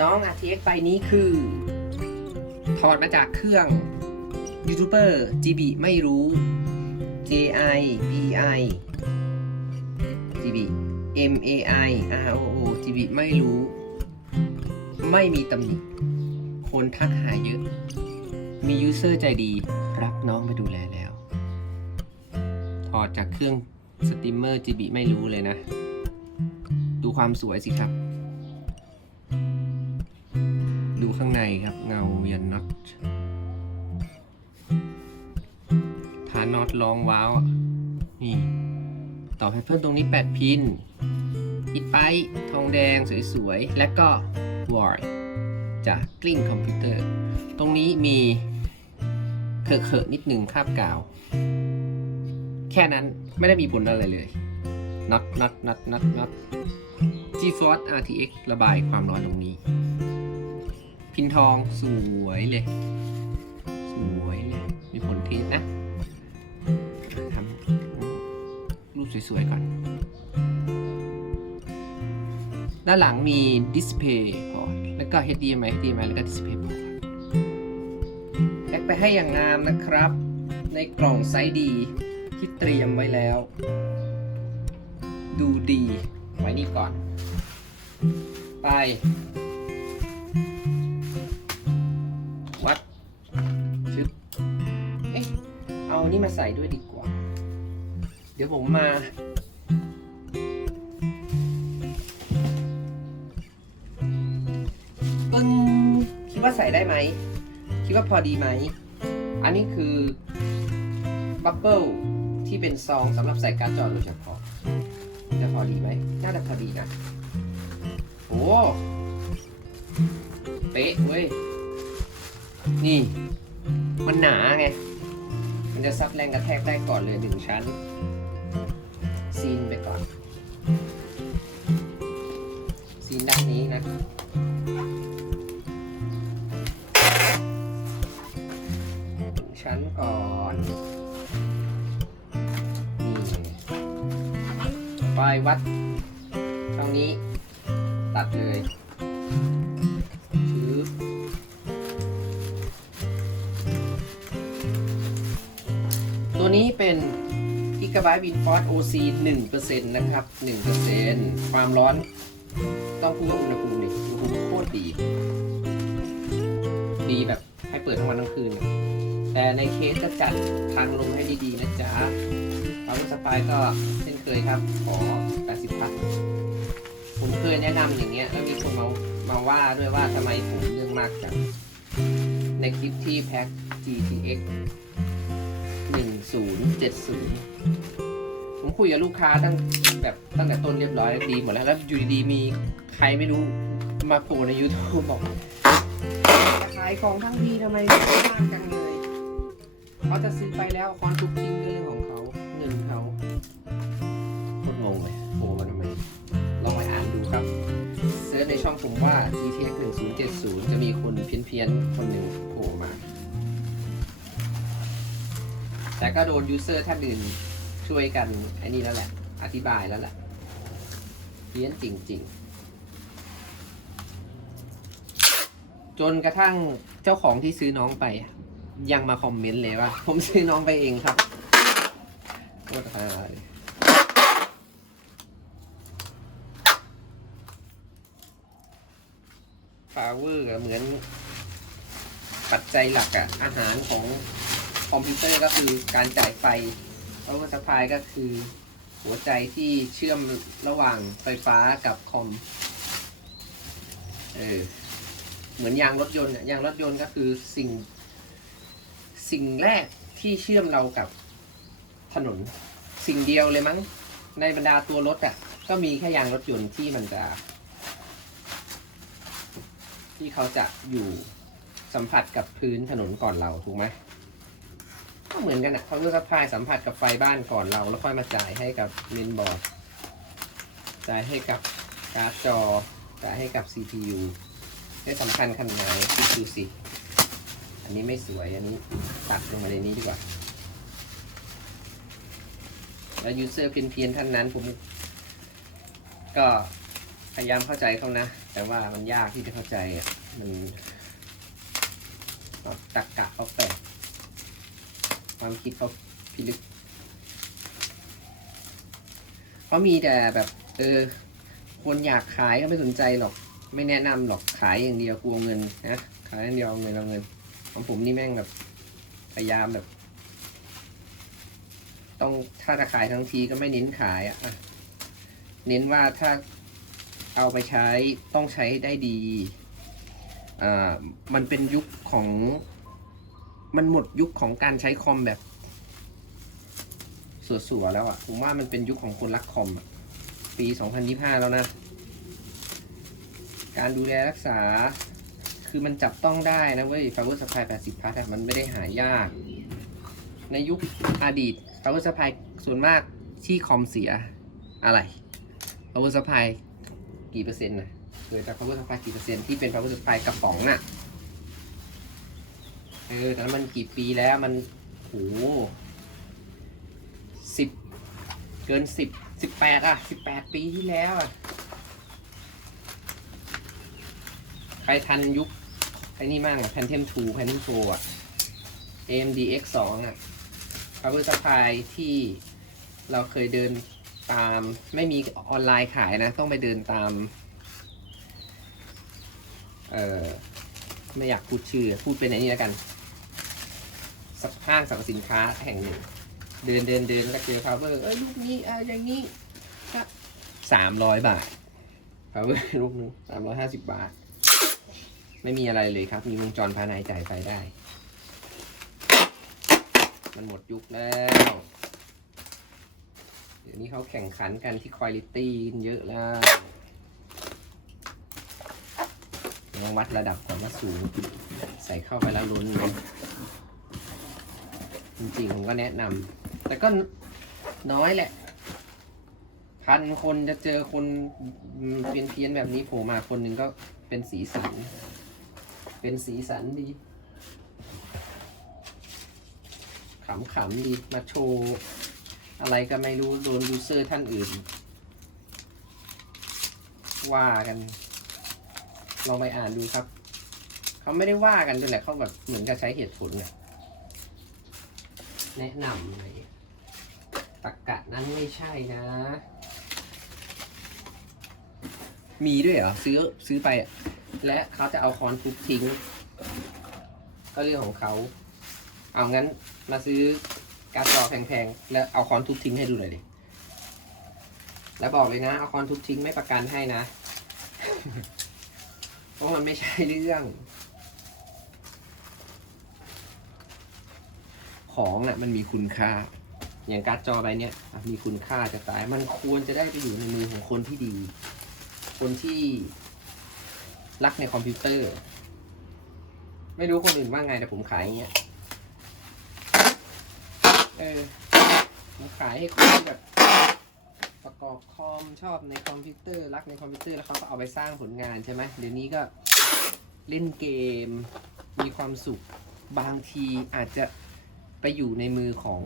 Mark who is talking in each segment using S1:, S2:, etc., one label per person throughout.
S1: น้อง RTX ไปนี้คือ ถอดมาจากเครื่องยูทูบเบอร์ GB ไม่รู้ JI BI GB MAI ROO GB ไม่รู้ ไม่มีตำหนิ คนทักหาเยอะ มียูเซอร์ใจดี รับน้องไปดูแลแล้ว ถอดจากเครื่องสตรีมเมอร์ GB ไม่รู้เลยนะ ดูความสวยสิครับ ดูข้างในครับเงายันน็อตฐานน็อตรองว้าว นี่ต่อให้เพิ่มตรงนี้ 8 พินอิดไปทองแดงสวยๆ และก็วอร์ดจากกลิ้งคอมพิวเตอร์ ตรงนี้มีเคอะๆนิดหนึ่งคาบกาว แค่นั้นไม่ได้มีผลอะไรเลยน็อตน็อตน็อตน็อตน็อต GeForce RTX ระบายความร้อนตรงนี้ พินทองสวยเลย สวยเลย มีผลเทสนะทำรูปสวยๆก่อน ด้านหลังมีดิสเพย์พอร์ตแล้วก็ HDMI HDMI แล้วก็ดิสเพย์พอร์ตแพ็คไปให้อย่างงามนะครับ ในกล่องไซส์ดีที่เตรียมไว้แล้ว ดูดี ไว้นี่ก่อน ไป ใส่ด้วยดีกว่า เดี๋ยวผมมาปึ้งคิดว่าใส่ได้ไหม คิดว่าพอดีไหม อันนี้คือบับเบิลที่เป็นซองสำหรับใส่การ์ดจอโดยเฉพาะจะพอดีไหม น่าจะพอดีนะ โอ้เป๊ะเว้ย นี่ มันหนาไง จะซับแรงกระแทกได้ก่อนเลยหนึ่งชั้น ซีนไปก่อน ซีนด้านนี้นะหนึ่งชั้นก่อนนี่ไปวัดช่องนี้ตัดเลย Gigabyte WinForce OC 1%นต์นะครับ1%ความร้อน ต้องพูดว่าอุณหภูมินี่อุณหภูมิโคตรดี ดีแบบให้เปิดทั้งวันทั้งคืน แต่ในเคสก็จัดทางลงให้ดีๆนะจ๊ะควาสปายก็เช่นเคยครับ ขอ 80พันผมเคยแนะนำอย่างเงี้ย แล้วมีคนมามาว่าด้วยว่าทำไมผมเรื่องมากจังในคลิปที่แพ็ค GTX 1070 ผมคุยกับลูกค้าตั้งแบบตั้งแต่ต้นเรียบร้อยดีหมดแล้วแล้วอยู่ดีๆมีใครไม่รู้มาโผล่ใน YouTube บอกจะขายของทั้งทีทำไมไม่มากจังเลยเขาจะซื้อไปแล้วคอนทุกทิ้งเรื่องของเขาเงินเขาโคตรงงเลยโผล่มาทำไมลองไปอ่านดูครับเซิร์ชในช่องผมว่า GTX 1070 จะมีคนเพี้ยนๆคนหนึ่งโผล่มา แต่ก็โดนยูเซอร์ท่านอื่นช่วยกันไอ้นี่แล้วแหละ อธิบายแล้วแหละเพี้ยนจริง ๆ จนกระทั่งเจ้าของที่ซื้อน้องไป ยังมาคอมเมนต์เลยว่า ผมซื้อน้องไปเองครับโคตรฮาเลยพาวเวอร์เหมือนปัจจัยหลักอะอาหารของ อมพิวเตอร์ก็คือการจ่ายไฟ power supply ก็คือ หัวใจที่เชื่อมระหว่างไฟฟ้ากับคอม เออ เหมือนยางรถยนต์อะยางรถยนต์ก็คือสิ่ง สิ่งแรกที่เชื่อมเรากับถนน สิ่งเดียวเลยมั้ง ในบรรดาตัวรถอะ ก็มีแค่ยางรถยนต์ที่มันจะ ที่เขาจะอยู่สัมผัสกับพื้นถนนก่อนเราถูกไหม ก็เหมือนกันอะเขาเลือกพายสัมผัสกับไฟบ้านก่อนเรา แล้วค่อยมาจ่ายให้กับเมนบอร์ดจ่ายให้กับการ์ดจอจ่ายให้กับ CPU ได้สำคัญขนาดไหนดดูสิอันนี้ไม่สวยอันนี้ตัดลงมาในนี้ดีกว่า แล้วยูเซอร์เพียนๆท่านนั้นผมก็พยายามเข้าใจเขานะ แต่ว่ามันยากที่จะเข้าใจอะมันตักกะเขาแปลก ความคิดเขาพิลึกเขามีแต่แบบเออคนอยากขายก็ไม่สนใจหรอก ไม่แนะนำหรอกขายอย่างเดียวกลัวเงินนะขายอย่างเดียวเงินเอาเงินของผมนี่แม่งแบบพยายามแบบ ต้องถ้าจะขายทั้งทีก็ไม่เน้นขายอะอะเน้นว่าถ้าเอาไปใช้ต้องใช้ได้ดี อ่า มันเป็นยุคของ มันหมดยุคของการใช้คอมแบบสัวๆแล้วอะผมว่ามันเป็นยุคของคนรักคอมอะปี 2025 แล้วนะ การดูแลรักษา คือมันจับต้องได้นะเว้ย power supply 80 พัทมันไม่ได้หายาก ในยุคอดีต power supply ส่วนมากที่คอมเสียอะไร power supply กี่เปอร์เซ็นต์นะเกิดจาก power supply กี่เปอร์เซ็นต์ที่เป็น power supply กระป๋องน่ะ ออแต่นั้นมันกี่ปีแล้วมันโหสิบเกินสิบสิบแปดอะสิบแปดปีที่แล้วอะใครทันยุคไอ้นี่มั่งอะ Pentium 2 Pentium Pro อะ AMD X2 อะ power supply ที่เราเคยเดินตามไม่มีออนไลน์ขายนะ ต้องไปเดินตาม เออไม่อยากพูดชื่อ พูดเป็นไอ้นี่แล้วกัน ห้างสรรพสินค้าแห่งหนึ่ง เดินเดินเดินแล้วเจอ power เอ้ยลูกนี้อะอย่างนี้สามร้อยบาท power ลูกนึงสามร้อยห้าสิบบาท ไม่มีอะไรเลยครับ มีวงจรภายในจ่ายไฟได้ มันหมดยุคแล้วเดี๋ยวนี้เขาแข่งขันกันที่คุณ i t y เยอะแล้วลองวัดระดับความว่าสูง ใส่เข้าไปแล้วลุ้นเลย จริงๆผมก็แนะนำแต่ก็น้อยแหละ พันคนจะเจอคนเพี้ยนเพียนแบบนี้โผล่มาคนหนึ่งก็เป็นสีสัน เป็นสีสันดีขำๆดีมาโชว์ อะไรก็ไม่รู้โดนยูเซอร์ท่านอื่น ว่ากันลองไปอ่านดูครับ เขาไม่ได้ว่ากันจนแหละเขาแบบเหมือนกับใช้เหตุผลเนี่ย แนะนำอะไรอย่างเงี้ยตักกะนั้นไม่ใช่นะ มีด้วยเหรอ ซื้อซื้อไปอะและเขาจะเอาคอนทุบทิ้ง ก็เรื่องของเขา เอางั้นมาซื้อการ์ดจอแพงๆ แล้วเอาคอนทุบทิ้งให้ดูหน่อยดิ แล้วบอกเลยนะ เอาคอนทุบทิ้งไม่ประกันให้นะ เพราะมันไม่ใช่เรื่อง ของน่ะมันมีคุณค่า อย่างการ์ดจอใบเนี้ยมีคุณค่าจะตาย มันควรจะได้ไปอยู่ในมือของคนที่ดี คนที่รักในคอมพิวเตอร์ ไม่รู้คนอื่นว่าไงแต่ผมขายอย่างเงี้ยเออผมขายให้คนที่แบบประกอบคอมชอบในคอมพิวเตอร์ รักในคอมพิวเตอร์แล้วเขาก็เอาไปสร้างผลงานใช่ไหมเดี๋ยวนี้ก็เล่นเกมมีความสุขบางทีอาจจะ ไปอยู่ในมือของ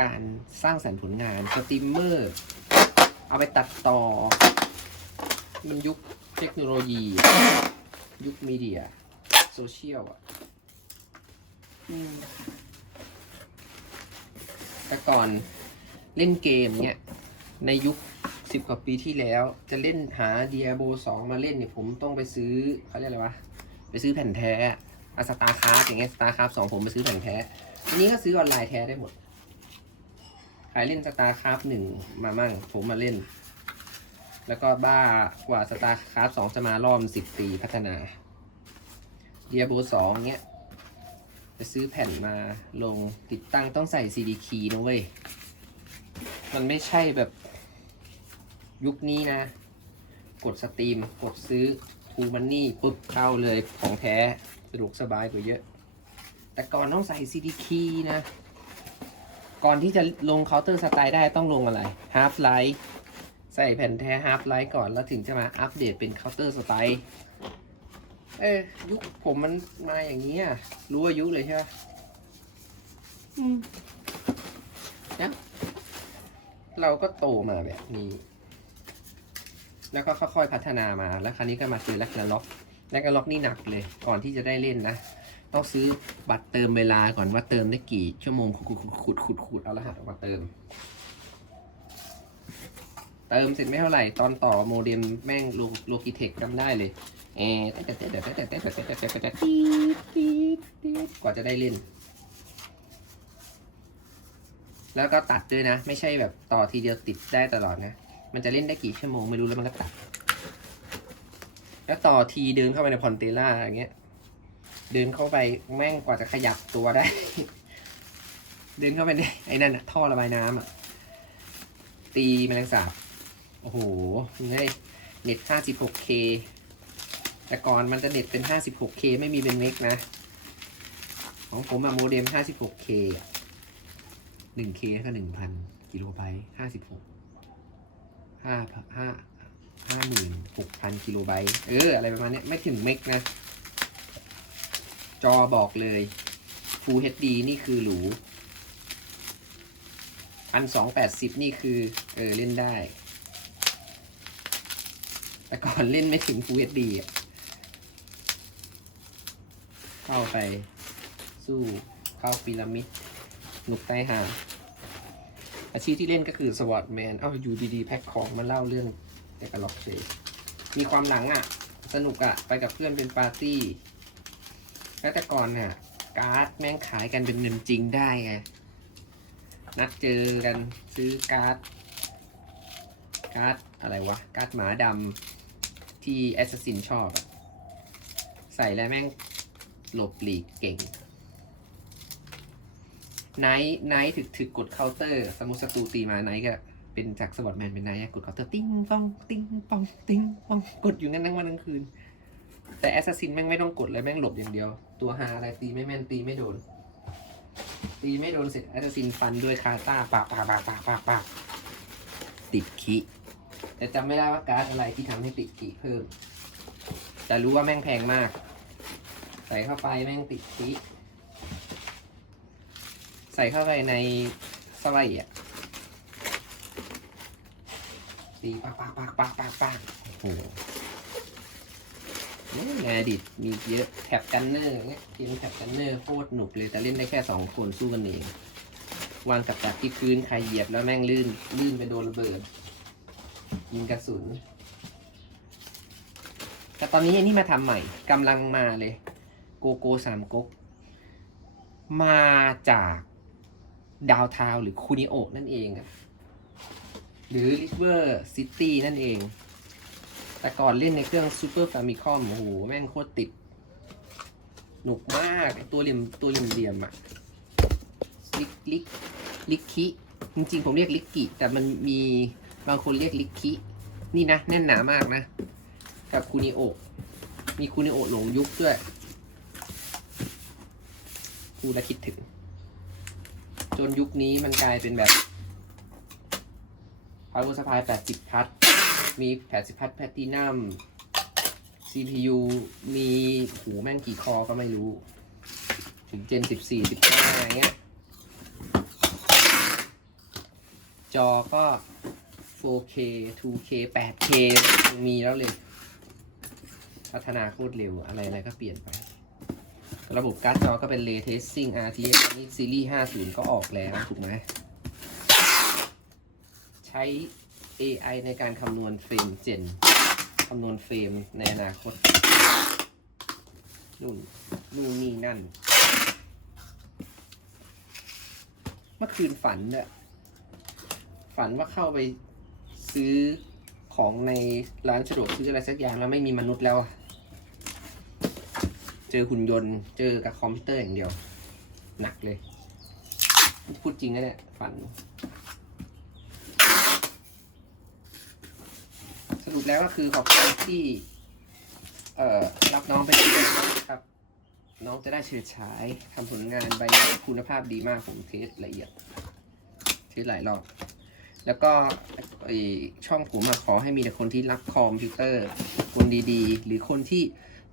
S1: การสร้างสรรค์ผลงานสตรีมเมอร์ เอาไปตัดต่อ มันยุคเทคโนโลยี ยุคมีเดีย โซเชียลอะอืมแต่ก่อนเล่นเกมเนี่ย ในยุคสิบกว่าปีที่แล้ว จะเล่นหา Diablo 2 มาเล่นเนี่ยผมต้องไปซื้อเขาเรียกอะไรวะ ไปซื้อแผ่นแท้อาสตาร์คาร์อย่างเงี้ยสตาร์คาร์สองผมไปซื้อแผ่นแท้ อันนี้ก็ซื้อออนไลน์แท้ได้หมดใครเล่นสตาร์คราฟหนึ่งมามั่งผมมาเล่น แล้วก็บ้ากว่าสตาร์คราฟสองจะมารอบสิบปีพัฒนาเดียโบสองเนี้ย จะซื้อแผ่นมาลงติดตั้งต้องใส่ CD key นะเว้ย มันไม่ใช่แบบยุคนี้นะ กดสตรีม กดซื้อทูมันนี่ปุ๊บเข้าเลยของแท้สะดวกสบายกว่าเยอะ แต่ก่อนต้องใส่ CD key นะ ก่อนที่จะลงเคาน์เตอร์สไตล์ได้ต้องลงอะไร Half Life ใส่แผ่นแท้ Half Life ก่อนแล้วถึงจะมาอัปเดตเป็นเคาน์เตอร์สไตล์เอ้ยยุคผมมันมาอย่างนี้อะ รู้อายุเลยใช่ไหมอืมนะเราก็โตมาแบบนี้ แล้วก็ค่อยๆพัฒนามา แล้วคราวนี้ก็มาเจอแลกนาล็อกแลกนาล็อกนี่หนักเลย ก่อนที่จะได้เล่นนะ ต้องซื้อบัตรเติมเวลาก่อนว่าเติมได้กี่ชั่วโมงขุดขุดขุดขุดเอารหัสออกมาเติม เติมเสร็จไม่เท่าไหร่ตอนต่อโมเด็มแม่งโลโลกิเทคจำได้เลยเอแต่แต่แต่แต่แต่แต่แต่แต่แต่แต่ตีดตีดตีดกว่าจะได้เล่น แล้วก็ตัดด้วยนะ ไม่ใช่แบบต่อทีเดียวติดได้ตลอดนะ มันจะเล่นได้กี่ชั่วโมงไม่รู้แล้วมันก็ตัด แล้วต่อทีเดินเข้าไปในพอนเตล่าอย่างเงี้ย เดินเข้าไปแม่งกว่าจะขยับตัวได้ เดินเข้าไปในไอ้นั่นอะท่อระบายน้ำอะตีแมลงสาบโอ้โหเฮ้ยเน็ต 56k แต่ก่อนมันจะเน็ตเป็น 56k ไม่มีเป็นเมกนะ ของผมอะโมเด็ม 56k 1k ก็1,000 กิโลไบต์56ห้าห้าห้าหมื่นหกพันกิโลไบต์เออ อะไรประมาณเนี้ยไม่ถึงเมกนะ จอบอกเลย Full HD นี่คือหรูพันสองแปดสิบนี่คือ เออ เล่นได้ แต่ก่อนเล่นไม่ถึง Full HD อะ เข้าไป สู้เข้าพีระมิดหนุกใต้หาอาชีพที่เล่นก็คือสวอตแมน เอ้าอยู่ดีๆ แพ็คของมาเล่าเรื่องแต่กระลอกเชมีความหลังอะ สนุกอะ ไปกับเพื่อนเป็นปาร์ตี้ แล้วแต่ก่อนน่ะ การ์ดแม่งขายกันเป็นเงินจริงได้ไง นัดเจอกันซื้อการ์ด การ์ดอะไรวะ การ์ดหมาดำที่แอสซัสซินชอบ ใส่แล้วแม่งหลบหลีกเก่งไนท์ไนท์ถึกถึกกดเคาน์เตอร์ สมมติศัตรูตีมาไนท์ก็เป็นจากสวอตแมนเป็นไนท์กดเคาน์เตอร์ติ้งปองติ้งปองติ้งปองกดอยู่งั้นทั้งวันทั้งคืน แต่แอสซัสซินแม่งไม่ต้องกดเลยแม่งหลบอย่างเดียว ตัวหาอะไรตีไม่แม่นตีไม่โดน ตีไม่โดนเสร็จแอสซัสซินฟันด้วยคาต้าปากปากปากปากปากปากติดคีแต่จำไม่ได้ว่าการ์ดอะไรที่ทำให้ติดคีเพิ่ม แต่รู้ว่าแม่งแพงมาก ใส่เข้าไปแม่งติดคีใส่เข้าไปในสไลด์อะตีปากปากปากปากปากปากโอ้โห นี่ไงดิมีเยอะแท็บกันเนอร์เนี่ยเกมแท็บกันเนอร์โคตรหนุกเลยแต่เล่นได้แค่สองคนสู้กันเองวางกับดักที่พื้นใครเหยียบแล้วแม่งลื่น ลื่นไปโดนระเบิด ยิงกระสุน แต่ตอนนี้อันนี้มาทำใหม่กำลังมาเลย โกโก้สามก๊กมาจากดาวทาวหรือคูนิโอนั่นเอง หรือริเวอร์ซิตี้นั่นเอง แต่ก่อนเล่นในเครื่อง Super Famicom โอ้โห แม่งโคตรติด หนุกมากตัวเหลี่ยมตัวเหลี่ยมเหลี่ยมอะลิกลิกลิกคิจริงๆ ผมเรียกลิกกิแต่มันมีบางคนเรียกลิกคินี่นะ แน่นหนามากนะ กับคูนิโอมีคูนิโอหลงยุคด้วยพูล้วคิดถึง จนยุคนี้มันกลายเป็นแบบ Power Supply 80 พัท มี80พัทแพตตินัม CPU มีหูแม่งกี่คอก็ไม่รู้ ถึงเจน 14 15อะไรเงี้ย จอก็ 4K 2K 8K มีแล้วเลย พัฒนาโคตรเร็ว อะไรอะไรก็เปลี่ยนไป ระบบการ์ดจอก็เป็น Ray Tracing RTX นี่ซีรีส์ 50 ก็ออกแล้ว ถูกไหม ใช้ AI ในการคำนวณเฟรมเจนคำนวณเฟรมในอนาคตนู่นนู่นนี่นั่น เมื่อคืนฝันเนี่ยฝันว่าเข้าไปซื้อของในร้านสะดวกซื้ออะไรสักอย่างแล้วไม่มีมนุษย์แล้ว เจอหุ่นยนต์ เจอกับคอมพิวเตอร์อย่างเดียว หนักเลย พูดจริงนะเนี่ยฝัน รุปแล้วก็คือขอบคุณที่เอ่อรับน้องไปเรียนครับ น้องจะได้เฉิดฉายทำผลงานใบคุณภาพดีมากผมเทสละเอียดเทสหลายรอบแล้วก็ไอช่องผมขอให้มีแต่คนที่รักคอมพิวเตอร์ คนดีๆ หรือคนที่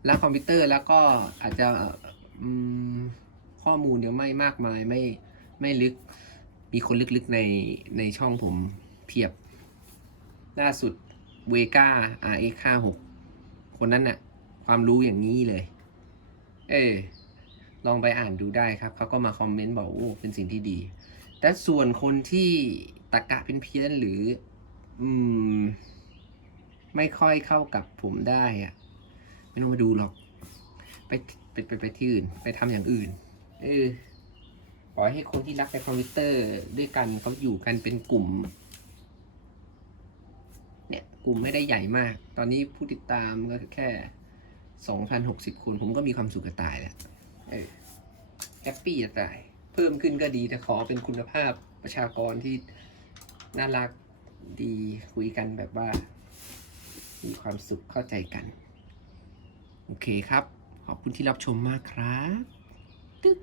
S1: รักคอมพิวเตอร์แล้วก็อาจจะข้อมูลยังไม่มากมายไม่ไม่ลึกมีคนลึกๆในในช่องผมเพียบล่าสุด เวก้า RX 56คนนั้นน่ะ ความรู้อย่างนี้เลย เออลองไปอ่านดูได้ครับ เขาก็มาคอมเมนต์บอก โอ้ เป็นสิ่งที่ดี แต่ส่วนคนที่ตะกะเป็นเพี้ยนหรือ อืม ไม่ค่อยเข้ากับผมได้อะไม่ต้องมาดูหรอก ไปไปไปไปที่อื่น ไปทำอย่างอื่น เออปล่อยให้คนที่รักในคอมพิวเตอร์ด้วยกันเขาอยู่กันเป็นกลุ่ม เนี่ยกลุ่มไม่ได้ใหญ่มาก ตอนนี้ผู้ติดตามก็แค่สองพันหกสิบคน ผมก็มีความสุขกับตายแล้วแฮปปี้จะตาย เพิ่มขึ้นก็ดีแต่ขอเป็นคุณภาพประชากรที่น่ารักดีคุยกันแบบว่า มีความสุขเข้าใจกัน โอเคครับ ขอบคุณที่รับชมมากครับตึ๊ก